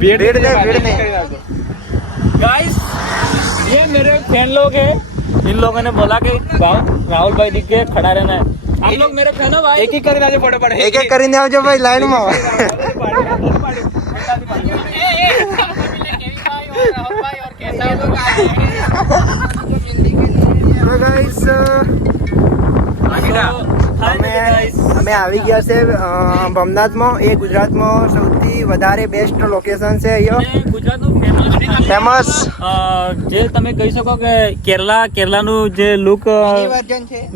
भीड़ नहीं गाइस, ये मेरे फैन लोग हैं। इन लोगों ने बोला कि राहुल भाई दिख के खड़ा रहना है। आप लोग मेरे फैन हो भाई, एक एक કરીને फोटो पड़े, एक एक કરીને आवજો भाई लाइन में। અમે આવી ગયા છે ભવનાથમાં। એ ગુજરાતમાં સૌથી વધારે બેસ્ટ લોકેશન છે અહીંયા, ગુજરાતનું ફેમસ જે તમે કહી શકો કે કેરલાનું જે લુક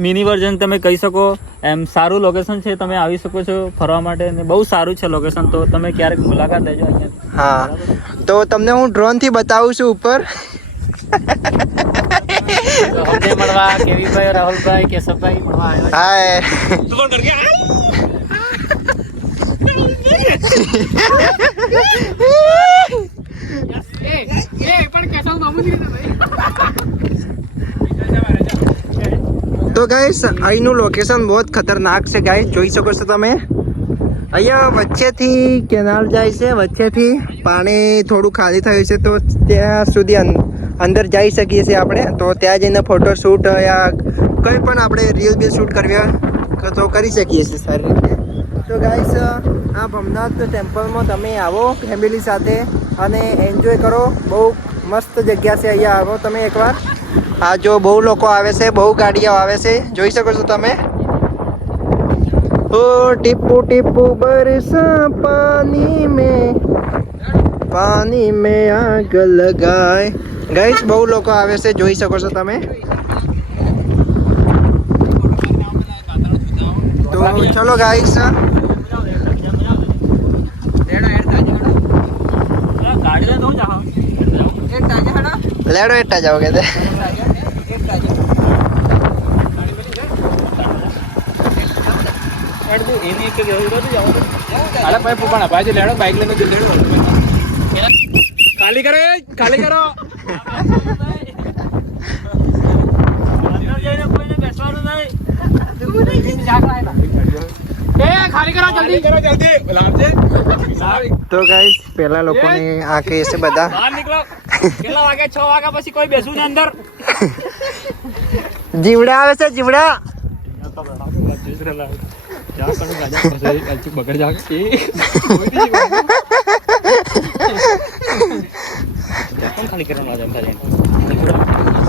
મિની વર્ઝન તમે કહી શકો એમ સારું લોકેશન છે। તમે આવી શકો છો ફરવા માટે ને બહુ સારું છે લોકેશન, તો તમે ક્યારેક મુલાકાત લેજો અહીંયા। હા, તો તમને હું ડ્રોન થી બતાવું છું ઉપર। મળવા કેવીભાઈ, રાહુલભાઈ, કેશવભાઈ મળવા આવ્યા। હાય, તું પણ કરકે તો ગાઈસ અહીંનું લોકેશન બહુ ખતરનાક છે ગાઈસ, જોઈ શકો છો તમે। અહીંયા વચ્ચેથી કેનાલ જાય છે, વચ્ચેથી પાણી થોડું ખાલી થયું છે, તો ત્યાં સુધી અંદર જઈ શકીએ છીએ આપણે। તો ત્યાં જઈને ફોટોશૂટ યા કંઈ પણ આપણે રીલ બી શૂટ કરવી તો કરી શકીએ છીએ સારી રીતે। તો ગાઈસ આ ભવનાથ ટેમ્પલમાં તમે આવો ફેમિલી સાથે અને એન્જોય કરો, બહુ મસ્ત જગ્યા છે। અહીંયા આવો તમે એકવાર। આ જો બહુ લોકો આવે છે, બહુ ગાડીઓ આવે છે, જોઈ શકો છો તમે। ओ टिप्पू टिप्पू बरसा पानी में आग लगाए। गाइस બહુ લોકો આવે છે, જોઈ શકો છો તમે। તો ચલો ગાઈસ, લેડો એટા જાઓગે તે बाइक लेने खाली करो खाली करो तो गाइस पहला लोगों ने आके ऐसे बता निकलो 6 वाग्या પછી કોઈ બેસું ને અંદર જીવડા આવે છે જીવડા बगड़ जाओगे खाली करना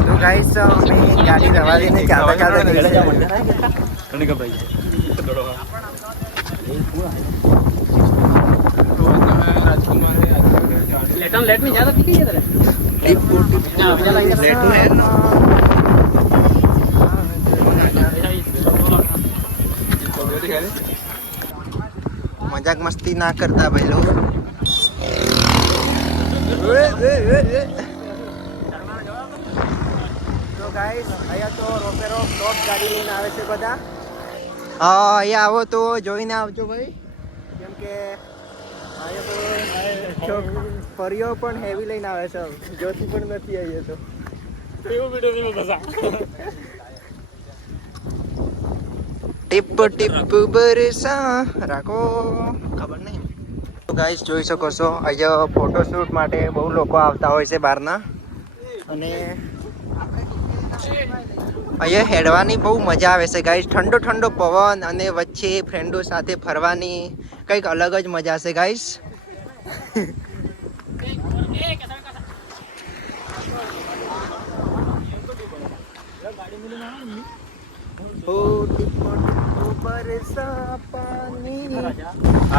तो गाइस गाड़ी दबा देने चाहता करने का भाई लेट में ज्यादा पीती है मजाक मस्ती ना करता भाई लोग। तो गाइस અહીંયા તો રોપેરો ટોપ ગાડી લઈને આવે છે બધા। હા, અહીંયા આવો તો જોઈને આવજો ભાઈ, કેમ કે અહીંયા તો ફરિયો પણ હેવી લઈને આવે છે, જોતી પણ નથી અહીંયા તો એવું વિડિયો નહીં બસા। टिप टिप बरसा રાખો ખબર નહીં। તો ગાઈસ જોઈ શકો છો અહીંયા ફોટોશૂટ માટે બહુ લોકો આવતા હોય છે બહારના, અને અહીંયા હેડવાની બહુ મજા આવે છે ગાઈસ। ઠંડો ઠંડો પવન અને વચ્ચે ફ્રેન્ડો સાથે ફરવાની કંઈક અલગ જ મજા છે ગાઈસ। હા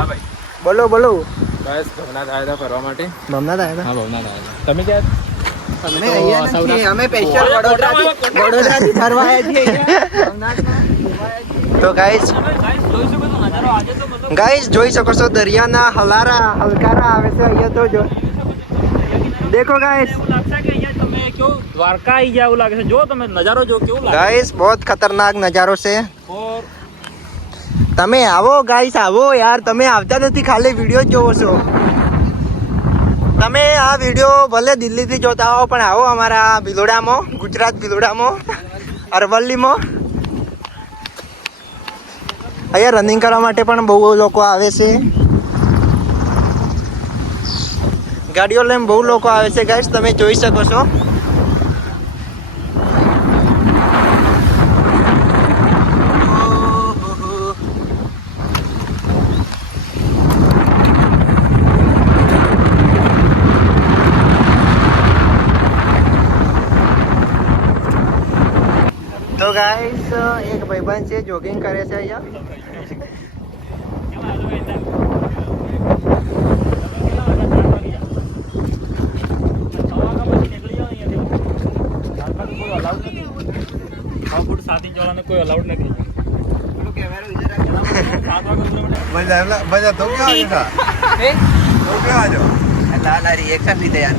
ભાઈ બોલો બોલો. બસ ભવનાથ આવ્યા હતા ફરવા માટે. ભવનાથ આવ્યા હા ભવનાથ આવ્યા હતા. તમે ક્યાં? હતા? અમે સ્પેશિયલ વડોદરાથી ફરવા આવ્યા છીએ. તો ગાઈસ જોઈ શકો છો દરિયાના હલારા હલકારા આવે છે અહીંયા તો જો દેખો ગાઈસ. દ્વારકા આવી ગયા એવું લાગે છે. જો તમે નજારો જો કેવું લાગે. ગાઈસ बहुत खतरनाक नजारो છે. ઓર તમે આવો ગાઈસ આવો યાર. તમે આવતા નથી, ખાલી વિડીયો જ જોવો છો. તમે આ વિડીયો ભલે દિલ્હીથી જોતા હો પણ આવો અમારા ભિલોડામાં, ગુજરાત ભિલોડામાં, અરવલ્લીમાં. અહીંયા રનિંગ કરવા માટે પણ બહુ લોકો આવે છે. ગાડીઓ લઈને બહુ લોકો આવે છે ગાઈસ, તમે જોઈ શકો છો. તો ગાઈસ એક ભાઈબંધ છે જોગિંગ કરે છે અહીંયા. કોઈ અલાઉડ નથી.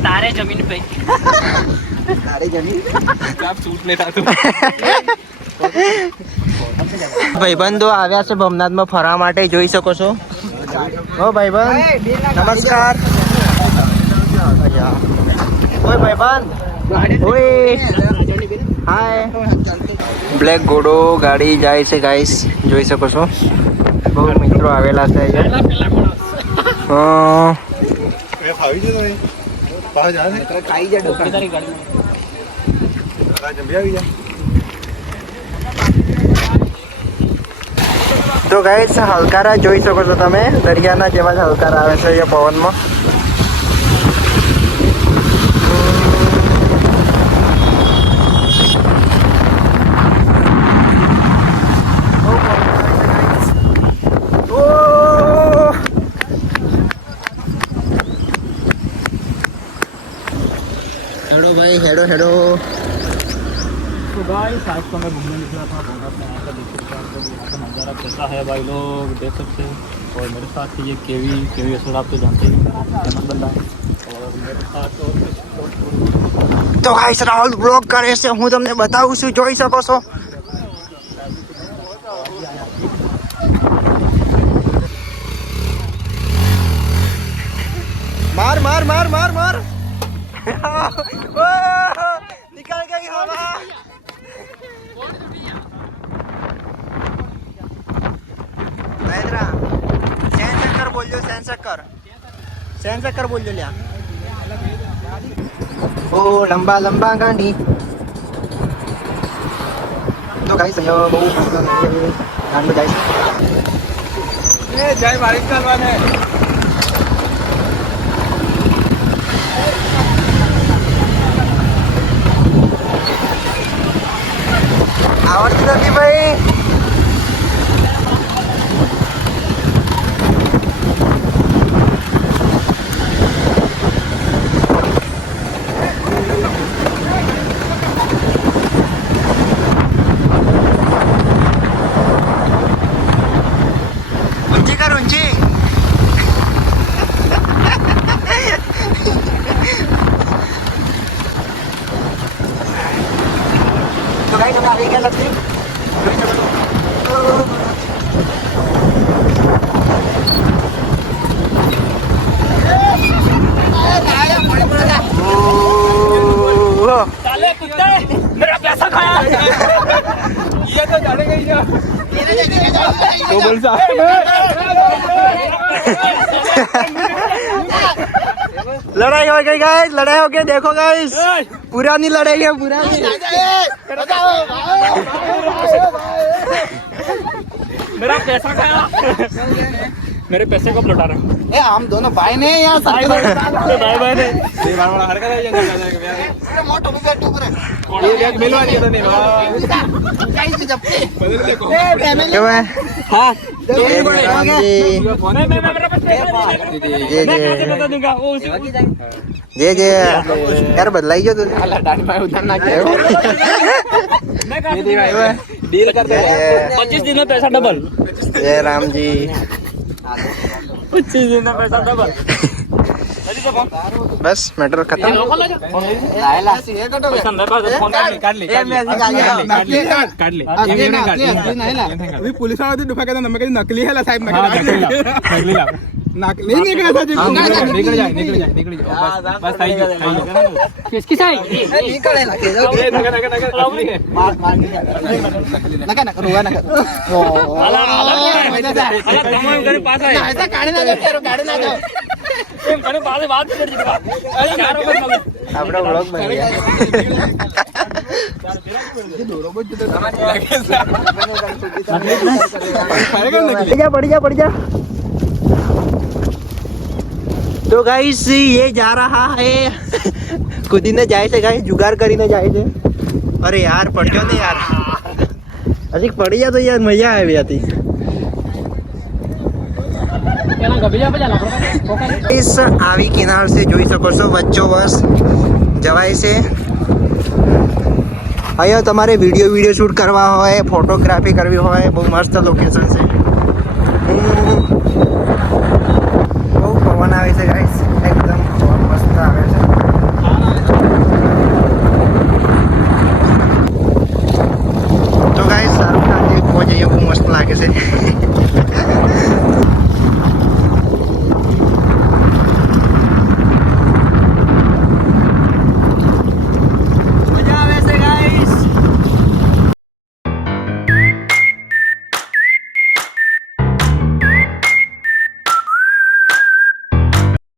તારે જમીન पे ભાઈબંધો આવ્યા છે ભવનાથમાં ફરવા માટે, જોઈ શકો છો. ઓ ભાઈબંધ નમસ્કાર. ઓય ભાઈબંધ ઓય હાય. બ્લેક ઘોડો ગાડી જાય છે ગાઈસ, જોઈ શકો છો. બહુ મિત્રો આવેલા છે તો ગાઈસ હલકારા જોઈ શકો છો તમે. દરિયાના જેવા જ હલકારા આવે છે અહીંયા પવનમાં. हेलो भाई हेलो हेलो. तो गाइस आज तो मैं घूमने निकला था भवनाथ में. यहाँ का देख सकते हैं आपको, यहाँ का नज़ारा कैसा है भाई लोग देख सकते हैं. और मेरे साथ ही ये केवी असर आप तो जानते ही हैं, फेमस बंदा है. और मेरे साथ और તો ગાઈસ રાहुल બ્લોગ કરે છે, હું તમને બતાવું છું, જોઈ શકો છો. मार मार मार मार मार. निकल गई हवा. महेंद्रा सेंसर बोलियो, सेंसर बोलियो लिया. ओ लंबा लंबा गाड़ी. तो गाइस यो बहुत गाड़ी में जाइए. ए जय बारिश चलवाने આવડતું નથી ભાઈ. ઊંચી કર ઊંચી. તો ગાઈસ અમે આવી ગયા નથી. साले कुत्ते मेरा पैसा खाया. ये तो जाने गई क्या तो बोल सा लड़ाई हो गई गाइस, लड़ाई हो गई. देखो गाइस पुरानी लड़ाई है, पुरानी. मेरा पैसा खाया. मेरे पैसे को लौटा रहा हूँ. ए हम दोनों भाई ने यार भाई भाई ने मोटो भी बैठ ऊपर क्यों है हाँ जे जे यार बदलाई जो तुझे डील कर 25 दिन में पैसा डबल जय राम जी 25 दिन में पैसा डबल बस मैटर खत्म पोलीस नकली है साहेब नकली निकला था किसकी साइड આપડો વ્લોગ બની ગયા पड़ जा तो गाइस ये जा रहा है કૂદીને જાય છે ગાઈસ જુગાર કરીને જાય છે અરે યાર પડ્યો ને યાર હજી પડી જા તો યાર મજા આવી હતી इस આવી કિનાર से જોઈ શકો છો વચ્ચો બસ જવાય છે અહીંયા તમારે વિડીયો શૂટ કરવા હોય ફોટોગ્રાફી કરવી હોય બહુ મસ્ત લોકેશન છે